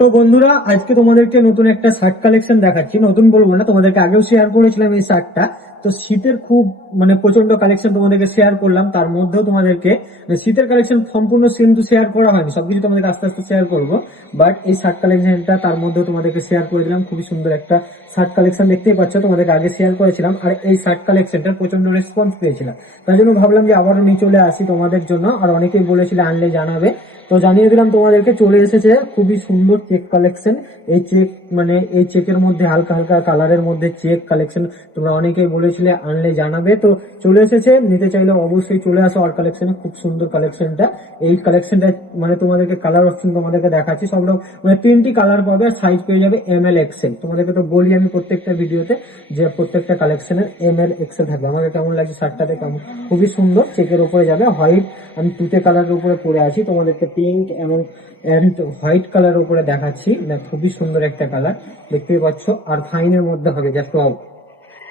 তো বন্ধুরা, আজকে তোমাদেরকে নতুন একটা শার্ট কালেকশন দেখাচ্ছি। নতুন বলবো না, তোমাদেরকে আগেও শেয়ার করেছিলাম এই শার্টটা। তো শীতের খুব প্রচন্ড কালেকশন তোমাদেরকে শেয়ার করলাম। তার মধ্যেও তোমাদেরকে শীতের কালেকশন সম্পূর্ণ কিন্তু শেয়ার করা হয়নি, সবকিছু তোমাদেরকে আস্তে আস্তে শেয়ার করবো। বাট এই শার্ট কালেকশনটা তার মধ্যেও তোমাদেরকে শেয়ার করে দিলাম। খুবই সুন্দর একটা শার্ট কালেকশন, দেখতেই পাচ্ছ, তোমাদেরকে আগে শেয়ার করেছিলাম। আর এই শার্ট কালেকশনটার প্রচন্ড রেসপন্স পেয়েছিলাম, তাই জন্য ভাবলাম যে আবারও নিয়ে চলে আসি তোমাদের জন্য। আর অনেকেই বলেছিল আনলে জানাবে, তো জানিয়ে দিলাম তোমাদেরকে। চলে এসেছে খুবই সুন্দর চেক কালেকশন। এই চেক এই চেকের মধ্যে হালকা হালকা কালারের মধ্যে চেক কালেকশন তোমরা অনেকেই বলেছিলে আনলে জানাবে। তো চলে এসেছে, নিতে চাইলে অবশ্যই চলে আসো আর কালেকশনে। খুব সুন্দর কালেকশনটা। এই কালেকশনটা তোমাদেরকে কালার অপশন তোমাদেরকে দেখাচ্ছি। সব রকম 3টি কালার পাবে, আর সাইজ পেয়ে যাবে ML XL। তোমাদেরকে তো বলি আমি প্রত্যেকটা ভিডিওতে যে প্রত্যেকটা কালেকশনের ML XL থাকবে। আমাকে কেমন লাগছে শার্টটাতে, কেমন খুবই সুন্দর। চেকের উপরে যাবে হোয়াইট, আমি তুতে কালারের উপরে পরে আছি, তোমাদেরকে পিঙ্ক এবং হোয়াইট কালারের উপরে দেখাচ্ছি না। খুবই সুন্দর একটা কালার, দেখতেই পাচ্ছ। আর ফাইনের মধ্যে হবে, জাস্ট ওয়াও,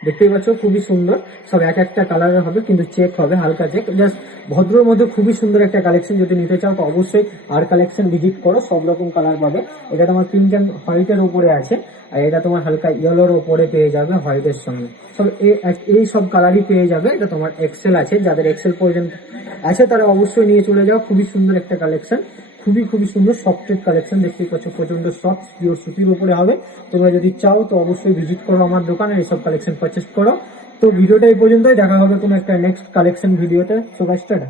দেখতেই পাচ্ছ, খুবই সুন্দর। সব এক একটা কালারের হবে, কিন্তু চেক হবে, হালকা চেক, জাস্ট ভদ্রর মধ্যে খুবই সুন্দর একটা কালেকশন। যদি নিতে চাও তো অবশ্যই আর কালেকশন ভিজিট করো, সব রকম কালার পাবে। এটা তোমার পিঙ্ক অ্যান্ড হোয়াইটের উপরে আছে, আর এটা তোমার হালকা ইয়েলোর উপরে পেয়ে যাবে হোয়াইটের সঙ্গে। সব এই সব কালারই পেয়ে যাবে। এটা তোমার এক্সেল আছে, যাদের এক্সেল প্রয়োজন আছে তারা অবশ্যই নিয়ে চলে যাও। খুবই সুন্দর একটা কালেকশন, খুবই খুবই সুন্দর সফটের কালেকশন। দেখতেই পাচ্ছ প্রচন্ড সফট, পিওর সুতির উপরে হবে। তোমরা যদি চাও তো অবশ্যই ভিজিট করো আমার দোকানে, এইসব কালেকশন পারচেস করো। তো ভিডিওটা এই পর্যন্তই, দেখা হবে কোনো একটা নেক্সট কালেকশন ভিডিওতে। So guys, tata.